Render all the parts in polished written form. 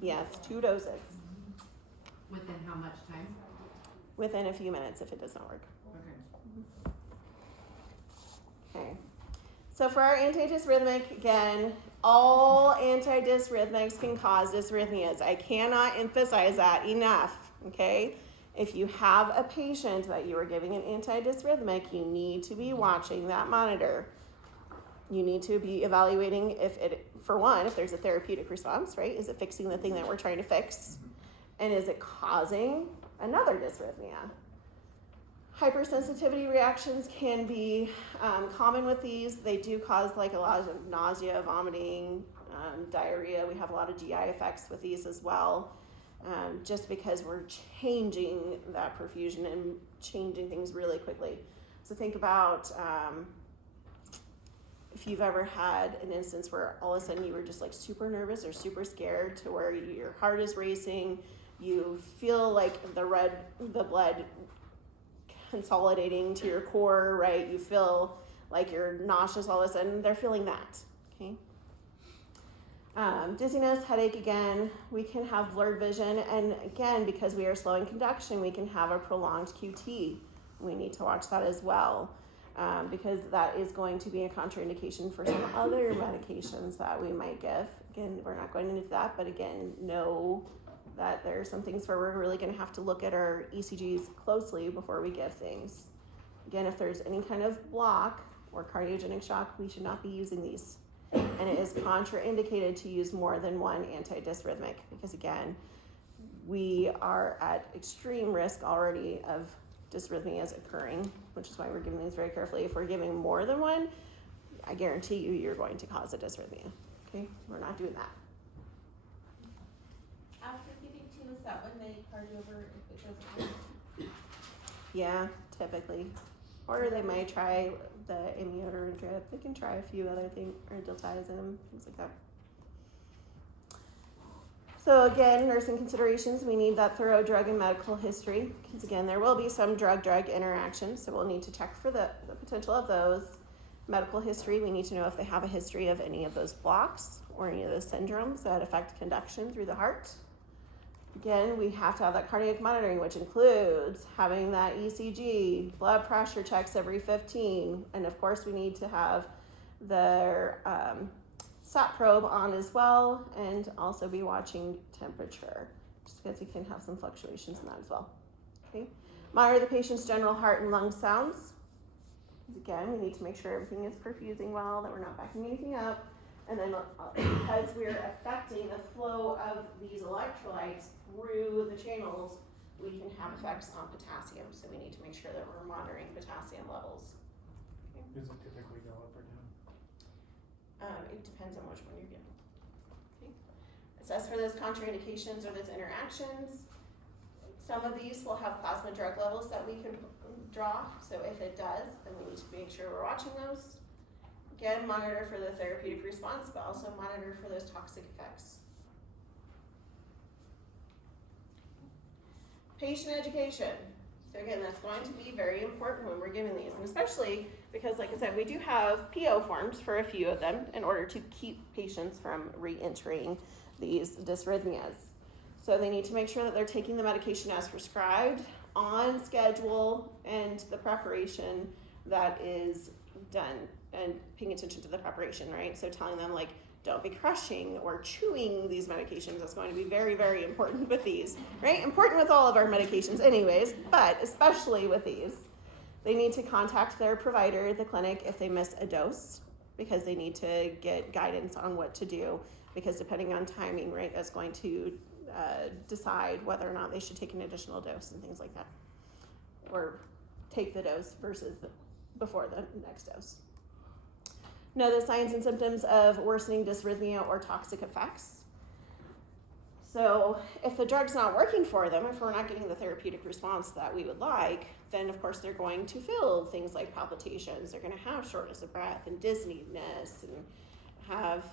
Yes, 2 doses. Within how much time? Within a few minutes if it does not work. Okay. Okay. So for our antidysrhythmic, again, all antidysrhythmics can cause dysrhythmias. I cannot emphasize that enough, okay? If you have a patient that you are giving an antidysrhythmic, you need to be watching that monitor. You need to be evaluating if there's a therapeutic response, right? Is it fixing the thing that we're trying to fix? And is it causing another dysrhythmia? Hypersensitivity reactions can be common with these. They do cause like a lot of nausea, vomiting, diarrhea. We have a lot of GI effects with these as well, just because we're changing that perfusion and changing things really quickly. So think about if you've ever had an instance where all of a sudden you were just like super nervous or super scared to where your heart is racing, you feel like the blood consolidating to your core, right? You feel like you're nauseous all of a sudden. They're feeling that, okay? Dizziness, headache, again, we can have blurred vision. And again, because we are slowing conduction, we can have a prolonged QT. We need to watch that as well, because that is going to be a contraindication for some other medications that we might give. Again, we're not going into that, but again, know that there are some things where we're really going to have to look at our ECGs closely before we give things. Again, if there's any kind of block or cardiogenic shock, we should not be using these. And it is contraindicated to use more than one antidysrhythmic because, again, we are at extreme risk already of dysrhythmias occurring, which is why we're giving these very carefully. If we're giving more than one, I guarantee you're going to cause a dysrhythmia. Okay, we're not doing that. After giving 2, is that when they cardio over if it doesn't work? Yeah, typically. Or they might try the amiodarone drip. They can try a few other things, or diltiazem, things like that. So again, nursing considerations, we need that thorough drug and medical history, because again, there will be some drug-drug interactions, so we'll need to check for the potential of those. Medical history, we need to know if they have a history of any of those blocks or any of those syndromes that affect conduction through the heart. Again, we have to have that cardiac monitoring, which includes having that ECG, blood pressure checks every 15, and of course we need to have their SAT probe on as well, and also be watching temperature, just because we can have some fluctuations in that as well. Okay, monitor the patient's general heart and lung sounds. Again, we need to make sure everything is perfusing well, that we're not backing anything up. And then because we're affecting the flow of these electrolytes through the channels, we can have effects on potassium. So we need to make sure that we're monitoring potassium levels. Okay. Does it typically go up or down? It depends on which one you're getting. Okay. Assess for those contraindications or those interactions. Some of these will have plasma drug levels that we can draw. So if it does, then we need to make sure we're watching those. Again, monitor for the therapeutic response, but also monitor for those toxic effects. Patient education. So again, that's going to be very important when we're giving these, and especially because, like I said, we do have PO forms for a few of them in order to keep patients from re-entering these dysrhythmias. So they need to make sure that they're taking the medication as prescribed, on schedule, and the preparation that is done, and paying attention to the preparation, right? So telling them, like, don't be crushing or chewing these medications. That's going to be very, very important with these, right? Important with all of our medications anyways, but especially with these. They need to contact their provider, the clinic, if they miss a dose, because they need to get guidance on what to do, because depending on timing, right, that's going to decide whether or not they should take an additional dose and things like that, or take the dose versus before the next dose. Know the signs and symptoms of worsening dysrhythmia or toxic effects. So if the drug's not working for them, if we're not getting the therapeutic response that we would like, then of course they're going to feel things like palpitations. They're going to have shortness of breath and dizziness and have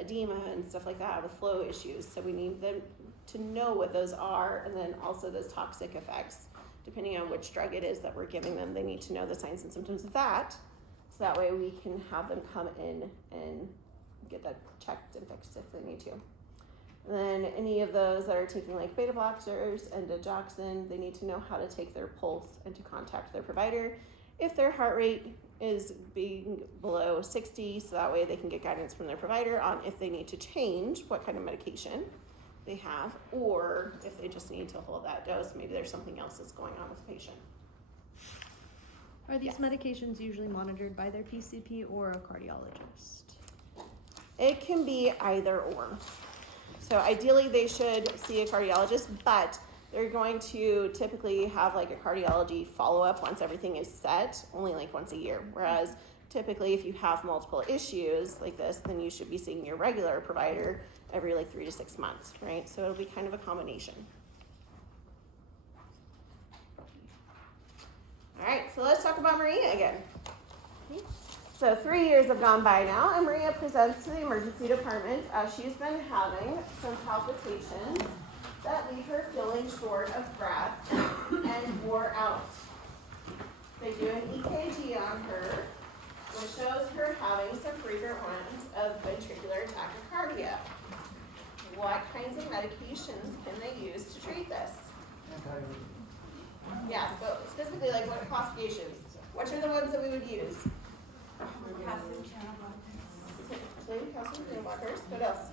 edema and stuff like that with flow issues. So we need them to know what those are, and then also those toxic effects. Depending on which drug it is that we're giving them, they need to know the signs and symptoms of that. So that way we can have them come in and get that checked and fixed if they need to. And then any of those that are taking like beta blockers and digoxin, they need to know how to take their pulse and to contact their provider if their heart rate is being below 60, so that way they can get guidance from their provider on if they need to change what kind of medication they have, or if they just need to hold that dose, maybe there's something else that's going on with the patient. Are these Yes. medications usually monitored by their PCP or a cardiologist? It can be either or. So ideally they should see a cardiologist, but they're going to typically have like a cardiology follow-up once everything is set, only like once a year. Whereas typically if you have multiple issues like this, then you should be seeing your regular provider every like 3 to 6 months, right? So it'll be kind of a combination. All right, so let's talk about Maria again. So 3 years have gone by now, and Maria presents to the emergency department as she's been having some palpitations that leave her feeling short of breath and wore out. They do an EKG on her, which shows her having some frequent runs of ventricular tachycardia. What kinds of medications can they use to treat this? Yeah, so specifically, like what classifications? Which are the ones that we would use? Calcium channel blockers. Calcium channel blockers. What else?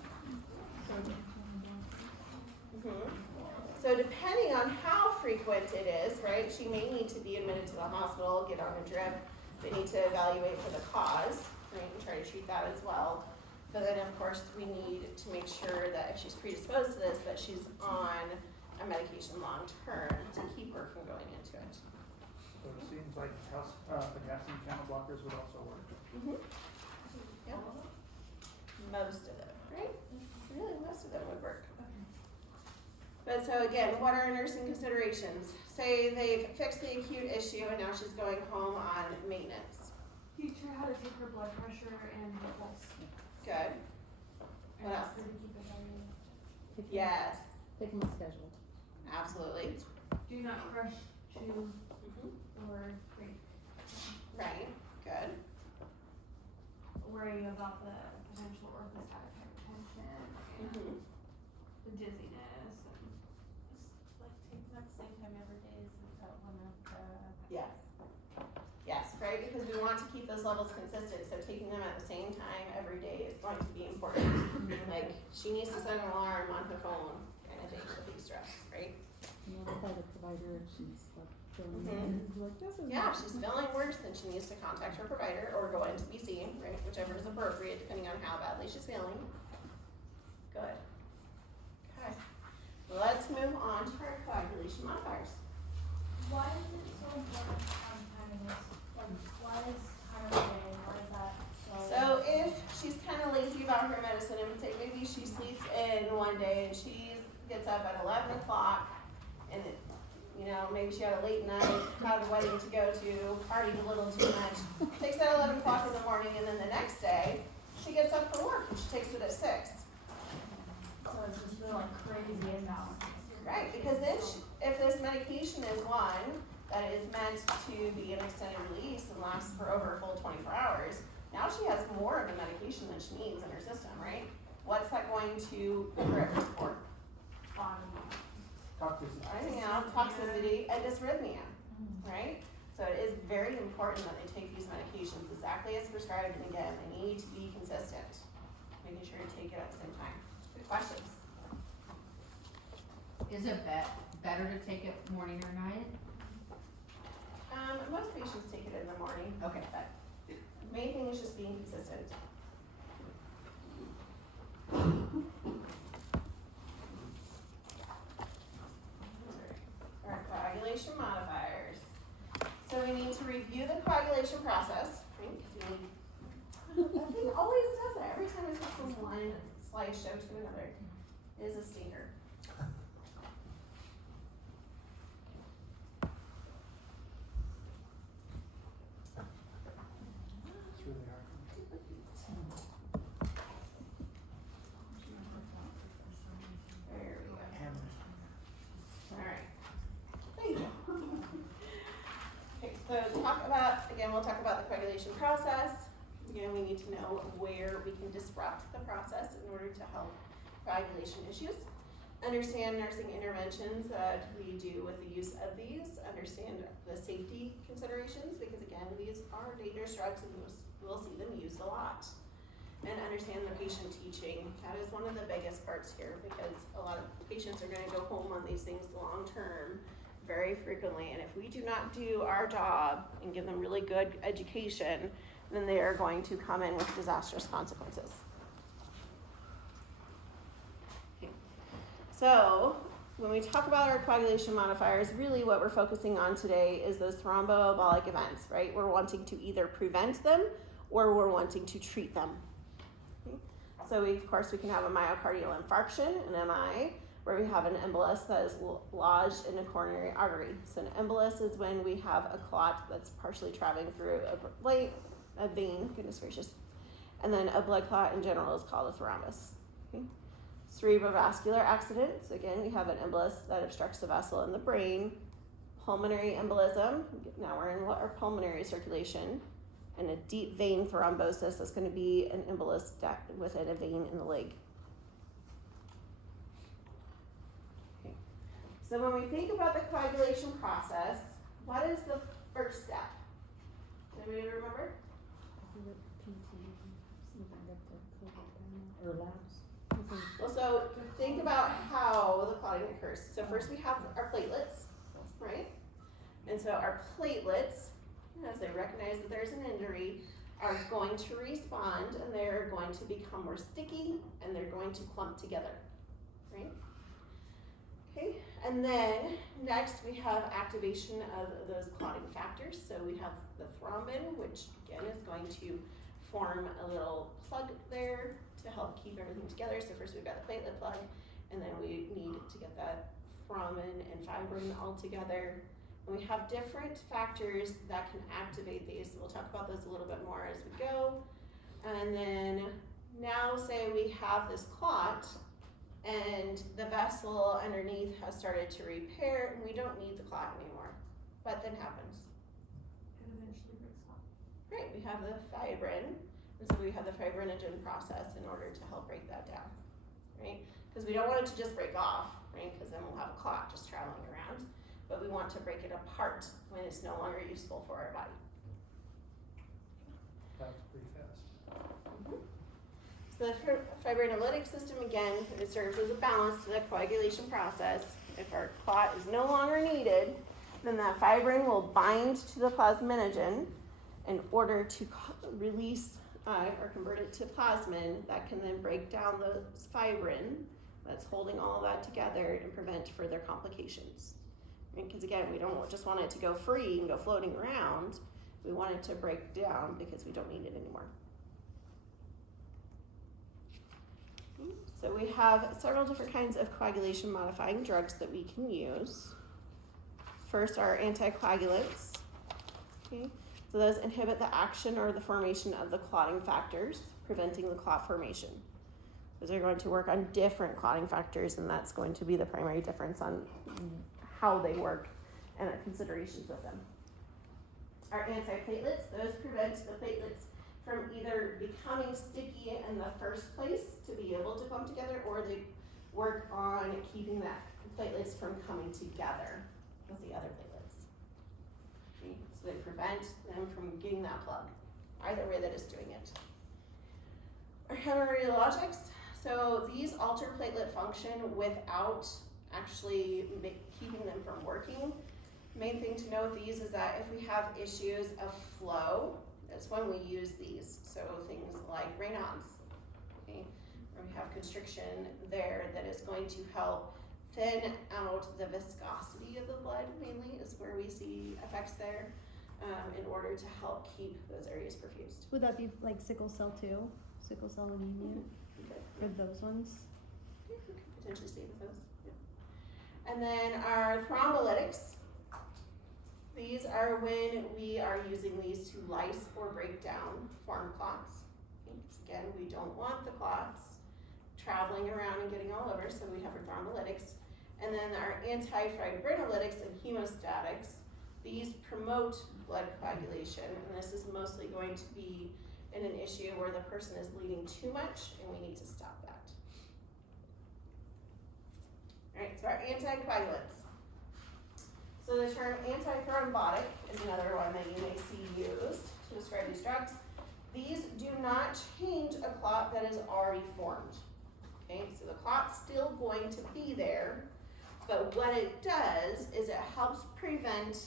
So depending on how frequent it is, right, she may need to be admitted to the hospital, get on a drip. They need to evaluate for the cause, right, and try to treat that as well. But then, of course, we need to make sure that if she's predisposed to this, that she's on a medication long term to keep her from going into it. So it seems like the calcium channel blockers would also work. Yep. Most of them, right? Really, most of them would work. But so again, what are nursing considerations? Say they've fixed the acute issue and now she's going home on maintenance. Teach her how to take her blood pressure and her pulse. Good. And What ask else? her to keep it diary. Yes, Take them scheduled. absolutely. Do not crush, chew, or drink. Right, good. Worry about the potential orthostatic hypertension and the dizziness and Like take them at the same time every day, is that one of the? Yes. Yes, right, because we want to keep those levels consistent, so taking them at the same time every day is going to be important. Like, she needs to set an alarm on her phone, kind of thing, to be stressed, right? Notify the provider if she's like feeling like this is Yeah, not- if she's feeling worse, then she needs to contact her provider or go into BC, right, whichever is appropriate, depending on how badly she's feeling. Good. Okay, let's move on to our coagulation modifiers. Why is it so important to have time in this? Like, why is time of day, why is that so? So if she's kind of lazy about her medicine, and say maybe she sleeps in one day and she gets up at 11 o'clock, and it, you know, maybe she had a late night, had a wedding to go to, partied a little too much, takes it at 11 o'clock in the morning, and then the next day, she gets up for work and she takes it at 6. So it's just really like crazy imbalance. Right, because then if this medication is one that is meant to be an extended release and lasts for over a full 24 hours, now she has more of the medication than she needs in her system, right? What's that going to put her at risk for? Toxicity. Finding out toxicity and dysrhythmia, right? So it is very important that they take these medications exactly as prescribed, and again, they need to be consistent, making sure to take it at the same time. Good questions. Is it better to take it morning or night? Most patients take it in the morning. Okay. But the main thing is just being consistent. Our coagulation modifiers. So we need to review the coagulation process, right? 'Cause we need, that thing always does that. Every time I switch from one slideshow to another, it is a stinker. It's really hard. There we go. Hammers. Alright. Thank you. Okay, so we'll talk about the coagulation process. Again, we need to know where we can disrupt the process in order to help coagulation issues, understand nursing interventions that we do with the use of these, understand the safety considerations, because again, these are dangerous drugs and we'll see them used a lot. And understand the patient teaching. That is one of the biggest parts here, because a lot of patients are gonna go home on these things long term very frequently, and if we do not do our job and give them really good education, then they are going to come in with disastrous consequences. Okay. So when we talk about our coagulation modifiers, really what we're focusing on today is those thromboembolic events, right? We're wanting to either prevent them or we're wanting to treat them. Okay. So of course we can have a myocardial infarction, an MI, where we have an embolus that is lodged in a coronary artery. So an embolus is when we have a clot that's partially traveling through a vein, goodness gracious, and then a blood clot in general is called a thrombus. Okay. Cerebrovascular accidents, again, we have an embolus that obstructs the vessel in the brain. Pulmonary embolism, now we're in our pulmonary circulation, and a deep vein thrombosis is going to be an embolus within a vein in the leg. Okay. So when we think about the coagulation process, what is the first step? Anybody remember? Is it PT, something like that, or labs? Well, so think about how the clotting occurs. So first we have our platelets, right? And so our platelets, as they recognize that there's an injury, are going to respond, and they're going to become more sticky, and they're going to clump together, right? Okay, and then next we have activation of those clotting factors. So we have the thrombin, which again is going to form a little plug there to help keep everything together. So first we've got the platelet plug, and then we need to get that thrombin and fibrin all together. And we have different factors that can activate these. So we'll talk about those a little bit more as we go. And then now say we have this clot and the vessel underneath has started to repair and we don't need the clot anymore. What then happens? It eventually breaks off. Great, we have the fibrin, and so we have the fibrinogen process in order to help break that down, right? Because we don't want it to just break off, right? Because then we'll have a clot just traveling around, but we want to break it apart when it's no longer useful for our body. That was pretty fast. So the fibrinolytic system, again, it serves as a balance to the coagulation process. If our clot is no longer needed, then that fibrin will bind to the plasminogen in order to release or convert it to plasmin that can then break down the fibrin that's holding all of that together and prevent further complications. Because again, we don't just want it to go free and go floating around. We want it to break down because we don't need it anymore. So we have several different kinds of coagulation modifying drugs that we can use. First are anticoagulants. Okay. So those inhibit the action or the formation of the clotting factors, preventing the clot formation. Those are going to work on different clotting factors, and that's going to be the primary difference on how they work and our considerations with them. Our antiplatelets, those prevent the platelets from either becoming sticky in the first place to be able to come together, or they work on keeping that platelets from coming together with the other platelets. Okay, so they prevent them from getting that plug, either way that is doing it. Our hemorrhagics, so these alter platelet function without actually keeping them from working. Main thing to know with these is that if we have issues of flow, that's when we use these. So things like Raynaud's, okay, where we have constriction there that is going to help thin out the viscosity of the blood, mainly is where we see effects there, in order to help keep those areas perfused. Would that be like sickle cell too? Sickle cell anemia for those ones? Yeah, we could potentially see with those. Yeah. And then our thrombolytics. These are when we are using these to lyse or break down Pharm clots. Again, we don't want the clots traveling around and getting all over, so we have our thrombolytics. And then our antifibrinolytics and hemostatics. These promote blood coagulation, and this is mostly going to be in an issue where the person is bleeding too much and we need to stop that. anticoagulants. So the term antithrombotic is another one that you may see used to describe these drugs. These do not change a clot that is already formed. Okay, so the clot's still going to be there, but what it does is it helps prevent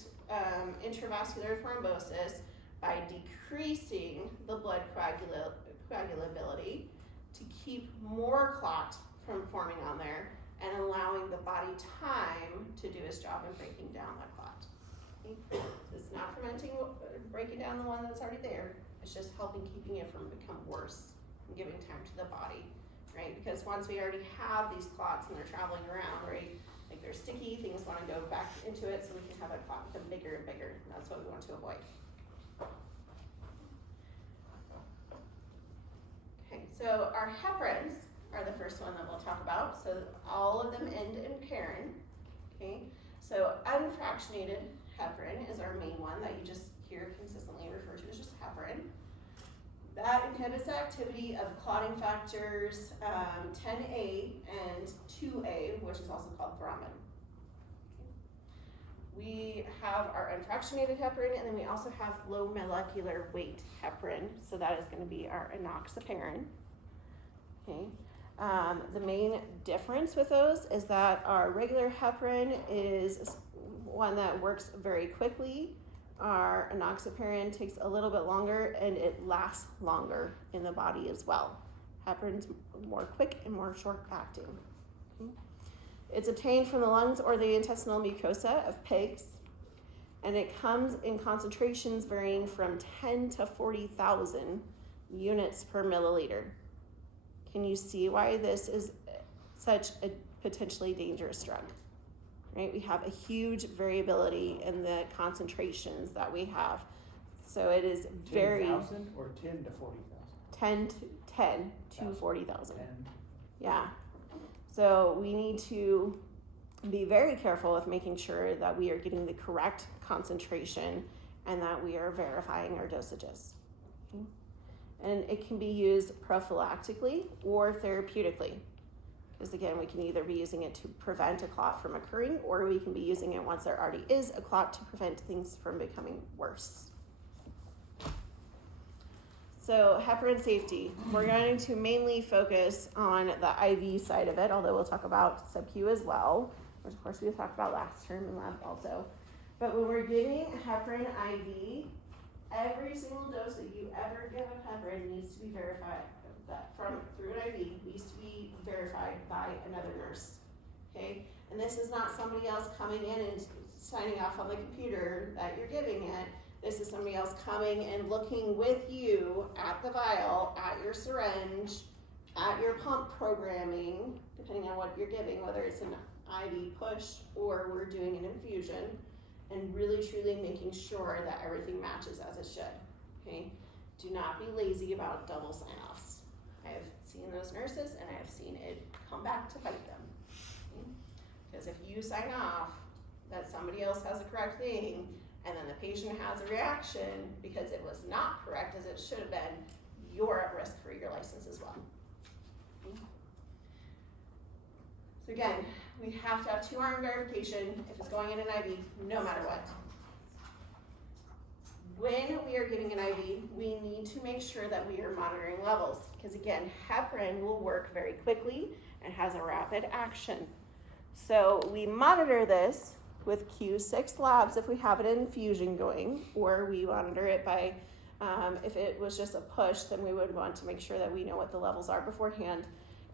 intravascular thrombosis by decreasing the blood coagulability to keep more clot from forming on there and allowing the body time to do its job in breaking down that clot. Okay? It's not preventing breaking down the one that's already there. It's just helping keeping it from become worse and giving time to the body, right? Because once we already have these clots and they're traveling around, right? Like they're sticky, things want to go back into it, so we can have that clot become bigger and bigger. And that's what we want to avoid. Okay, so our heparins are the first one that we'll talk about. So all of them end in parin. Okay, so unfractionated heparin is our main one that you just hear consistently referred to as just heparin. That inhibits the activity of clotting factors 10A and 2A, which is also called thrombin. We have our unfractionated heparin, and then we also have low molecular weight heparin. So that is going to be our enoxaparin. Okay. The main difference with those is that our regular heparin is one that works very quickly. Our enoxaparin takes a little bit longer and it lasts longer in the body as well. Heparin's more quick and more short acting. Okay. It's obtained from the lungs or the intestinal mucosa of pigs, and it comes in concentrations varying from 10 to 40,000 units per milliliter. Can you see why this is such a potentially dangerous drug? Right? We have a huge variability in the concentrations that we have. So it is very 10,000 or 10 to 40,000? 10 to 40,000. 10. Yeah. So we need to be very careful with making sure that we are getting the correct concentration and that we are verifying our dosages. Okay? And it can be used prophylactically or therapeutically. Because again, we can either be using it to prevent a clot from occurring, or we can be using it once there already is a clot to prevent things from becoming worse. So heparin safety, we're going to mainly focus on the IV side of it, although we'll talk about sub-Q as well, which of course we talked about last term in lab also. But when we're giving heparin IV, every single dose that you ever give of heparin needs to be verified. That through an IV needs to be verified by another nurse. Okay, and this is not somebody else coming in and signing off on the computer that you're giving it. This is somebody else coming and looking with you at the vial, at your syringe, at your pump programming, depending on what you're giving, whether it's an IV push or we're doing an infusion, and really truly making sure that everything matches as it should. Okay, do not be lazy about double sign-offs. I have seen those nurses and I have seen it come back to bite them. Okay? Because if you sign off that somebody else has the correct thing and then the patient has a reaction because it was not correct as it should have been, you're at risk for your license as well. Okay? So again, we have to have 2-arm verification if it's going in an IV, no matter what. When we are giving an IV, we need to make sure that we are monitoring levels, because again, heparin will work very quickly and has a rapid action. So we monitor this with Q6 labs if we have an infusion going, or we monitor it by, if it was just a push, then we would want to make sure that we know what the levels are beforehand.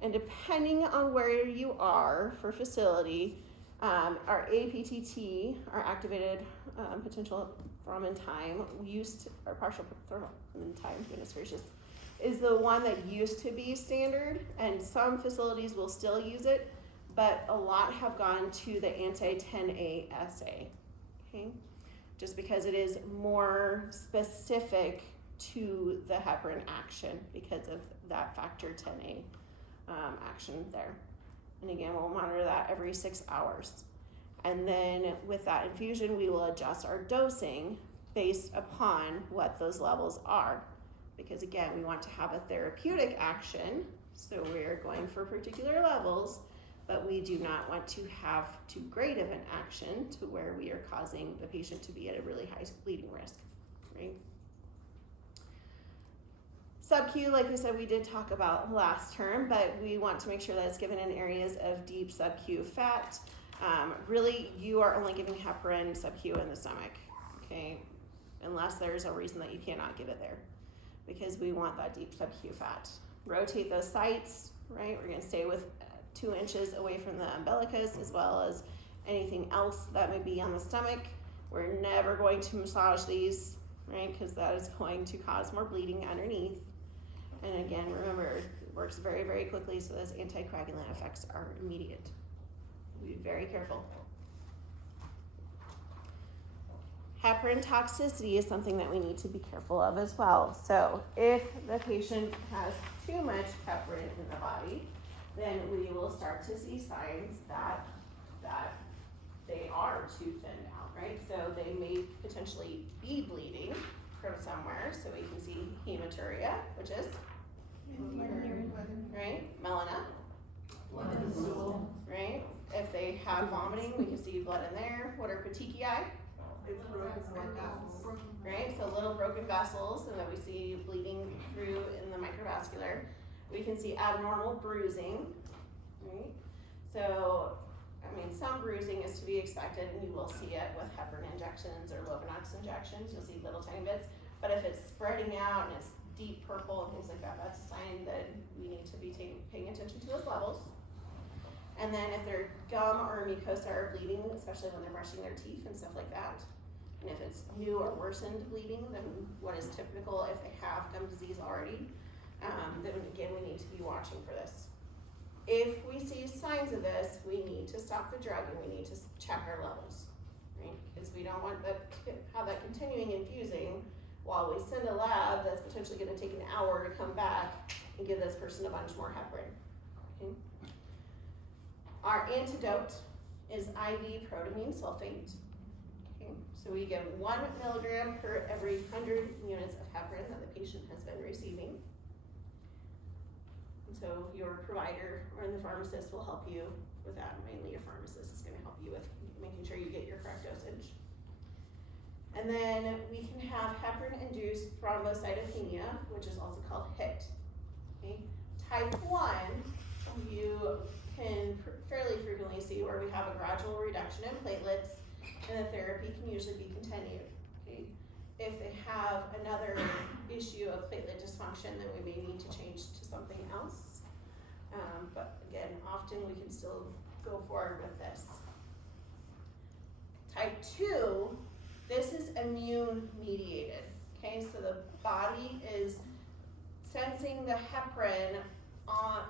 And depending on where you are for facility, our APTT, our activated potential thrombin time, our partial thrombin time, goodness gracious, is the one that used to be standard, and some facilities will still use it, but a lot have gone to the anti-10A assay, okay? Just because it is more specific to the heparin action because of that factor 10A action there. And again, we'll monitor that every 6 hours. And then with that infusion, we will adjust our dosing based upon what those levels are. Because again, we want to have a therapeutic action, so we're going for particular levels, but we do not want to have too great of an action to where we are causing the patient to be at a really high bleeding risk, right? Sub-Q, like we said, we did talk about last term, but we want to make sure that it's given in areas of deep sub-Q fat. Really, you are only giving heparin sub-Q in the stomach, okay? Unless there's a reason that you cannot give it there, because we want that deep sub-Q fat. Rotate those sites, right? We're gonna stay with 2 inches away from the umbilicus, as well as anything else that may be on the stomach. We're never going to massage these, right? Because that is going to cause more bleeding underneath. And again, remember, it works very, very quickly, so those anticoagulant effects are immediate. Be very careful. Heparin toxicity is something that we need to be careful of as well. So if the patient has too much heparin in the body, then we will start to see signs that they are too thinned out, right? So they may potentially be bleeding from somewhere. So we can see hematuria, which is, right, melena, right? If they have vomiting, we can see blood in there. What are petechiae? Right, so little broken vessels, and then we see bleeding through in the microvascular. We can see abnormal bruising, right? So, I mean, some bruising is to be expected, and you will see it with heparin injections or Lovenox injections. You'll see little tiny bits, but if it's spreading out and it's deep purple and things like that, that's a sign that we need to be paying attention to those levels. And then if their gum or mucosa are bleeding, especially when they're brushing their teeth and stuff like that, and if it's new or worsened bleeding than what is typical if they have gum disease already, then again, we need to be watching for this. If we see signs of this, we need to stop the drug and we need to check our levels, right? Because we don't want that to have that continuing infusing while we send a lab that's potentially going to take an hour to come back and give this person a bunch more heparin. Okay? Our antidote is IV protamine sulfate. Okay? So we give 1 milligram per every 100 units of heparin that the patient has been receiving. And so your provider or the pharmacist will help you with that. Mainly your pharmacist is going to help you with making sure you get your correct dosage. And then we can have heparin-induced thrombocytopenia, which is also called HIT. Okay? Type 1, you can fairly frequently see where we have a gradual reduction in platelets, and the therapy can usually be continued. Okay? If they have another issue of platelet dysfunction, then we may need to change to something else. But again, often we can still go forward with this. Type 2, this is immune mediated. Okay, so the body is sensing the heparin on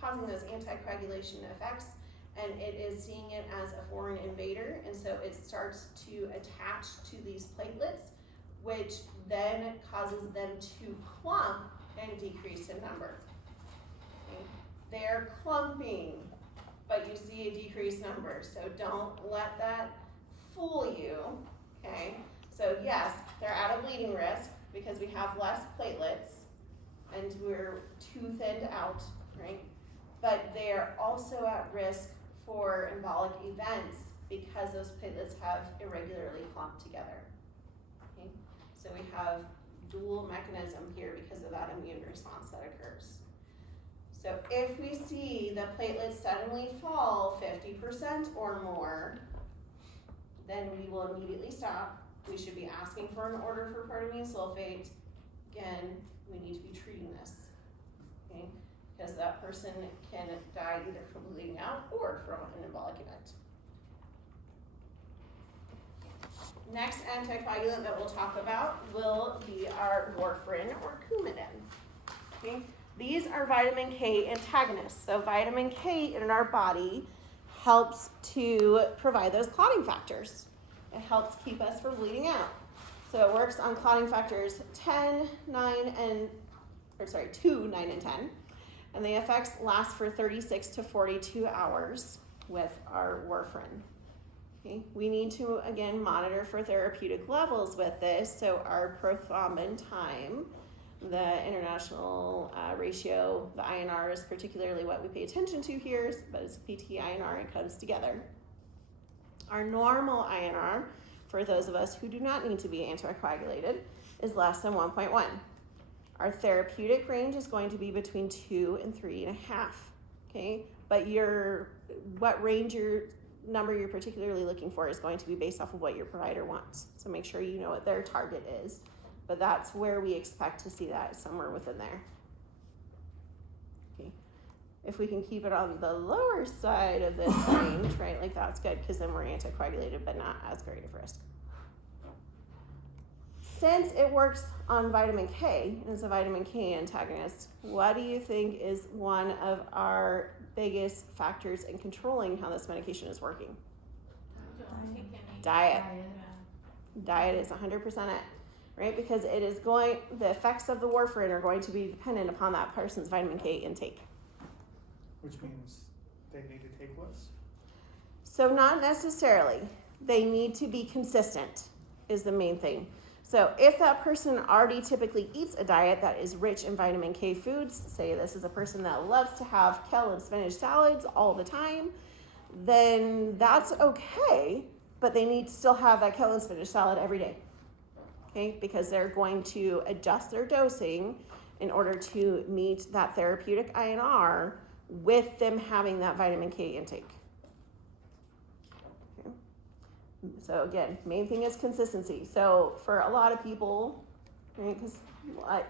causing those anticoagulation effects, and it is seeing it as a foreign invader, and so it starts to attach to these platelets, which then causes them to clump and decrease in number. Okay? They're clumping, but you see a decreased number, so don't let that fool you, okay? So yes, they're at a bleeding risk because we have less platelets and we're too thinned out, right? But they are also at risk for embolic events because those platelets have irregularly clumped together. Okay? So we have dual mechanism here because of that immune response that occurs. So if we see the platelets suddenly fall 50% or more, then we will immediately stop. We should be asking for an order for protamine sulfate. Again, we need to be treating this, okay? Because that person can die either from bleeding out or from an embolic event. Next anticoagulant that we'll talk about will be our warfarin or Coumadin. Okay? These are vitamin K antagonists. So vitamin K in our body helps to provide those clotting factors. It helps keep us from bleeding out. So it works on clotting factors 2, 9, and 10. And the effects last for 36 to 42 hours with our warfarin. Okay? We need to, again, monitor for therapeutic levels with this. So our prothrombin time The international ratio, the INR, is particularly what we pay attention to here, but it's PT INR, it comes together. Our normal INR, for those of us who do not need to be anticoagulated, is less than 1.1. Our therapeutic range is going to be between 2 and 3.5, okay? But what range number you're particularly looking for is going to be based off of what your provider wants. So make sure you know what their target is. But that's where we expect to see that, somewhere within there. Okay. If we can keep it on the lower side of this range, right, like that's good, because then we're anticoagulated but not as great of risk. Since it works on vitamin K, and it's a vitamin K antagonist, what do you think is one of our biggest factors in controlling how this medication is working? Don't take any. Diet. Yeah. Diet is 100% it, right? Because the effects of the warfarin are going to be dependent upon that person's vitamin K intake. Which means they need to take less. So not necessarily. They need to be consistent is the main thing. So if that person already typically eats a diet that is rich in vitamin K foods, say this is a person that loves to have kale and spinach salads all the time, then that's okay, but they need to still have that kale and spinach salad every day, okay? Because they're going to adjust their dosing in order to meet that therapeutic INR with them having that vitamin K intake. So again, main thing is consistency. So for a lot of people, right, because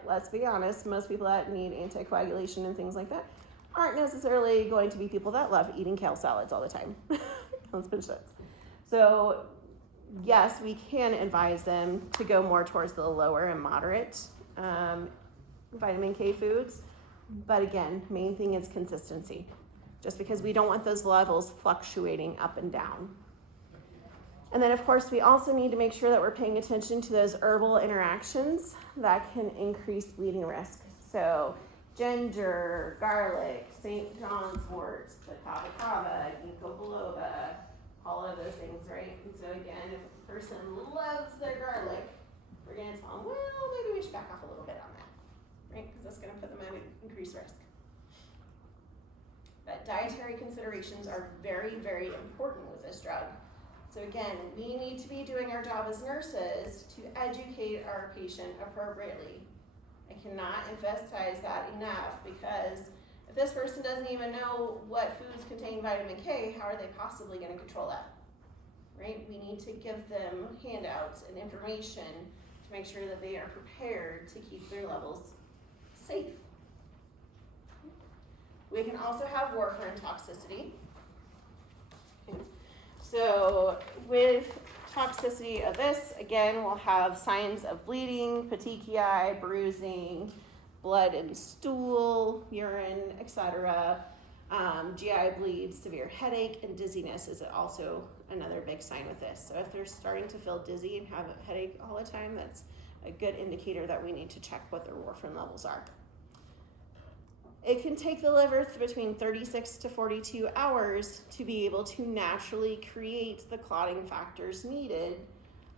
let's be honest, most people that need anticoagulation and things like that aren't necessarily going to be people that love eating kale salads all the time. So yes, we can advise them to go more towards the lower and moderate vitamin K foods. But again, main thing is consistency. Just because we don't want those levels fluctuating up and down. And then, of course, we also need to make sure that we're paying attention to those herbal interactions that can increase bleeding risk. So ginger, garlic, St. John's wort, the kava kava, ginkgo biloba, all of those things, right? And so again, if a person loves their garlic, we're going to tell them, well, maybe we should back off a little bit on that, right? Because that's going to put them at increased risk. But dietary considerations are very, very important with this drug. So again, we need to be doing our job as nurses to educate our patient appropriately. I cannot emphasize that enough, because if this person doesn't even know what foods contain vitamin K, how are they possibly going to control that? Right? We need to give them handouts and information to make sure that they are prepared to keep their levels safe. We can also have warfarin toxicity. So with toxicity of this, again, we'll have signs of bleeding, petechiae, bruising, blood and stool, urine, etc. GI bleeds, severe headache, and dizziness is also another big sign with this. So if they're starting to feel dizzy and have a headache all the time, that's a good indicator that we need to check what their warfarin levels are. It can take the liver between 36 to 42 hours to be able to naturally create the clotting factors needed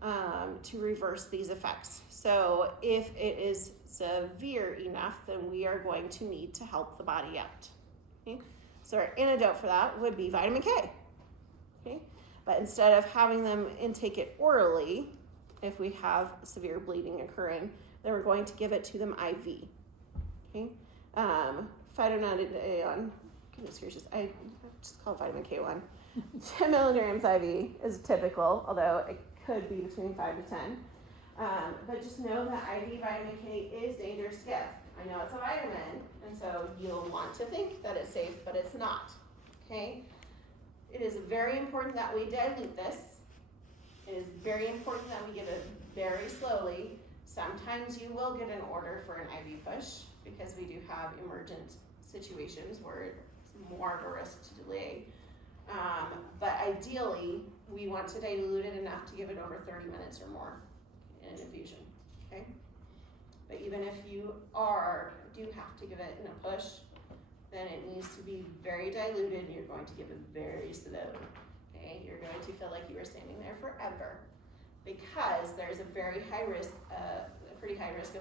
to reverse these effects. So if it is severe enough, then we are going to need to help the body out. Okay? So our antidote for that would be vitamin K. Okay? But instead of having them intake it orally, if we have severe bleeding occurring, then we're going to give it to them IV. Okay? Phytonadione, goodness gracious, I just call it vitamin K1. 10 milligrams IV is typical, although it could be between 5 to 10. But just know that IV vitamin K is dangerous to give. I know it's a vitamin, and so you'll want to think that it's safe, but it's not. Okay? It is very important that we dilute this. It is very important that we give it very slowly. Sometimes you will get an order for an IV push, because we do have emergent situations where it's more of a risk to delay. But ideally, we want to dilute it enough to give it over 30 minutes or more in an infusion, okay? But even if you do have to give it in a push, then it needs to be very diluted, and you're going to give it very slow, okay? You're going to feel like you are standing there forever, because there's a very high risk, a pretty high risk of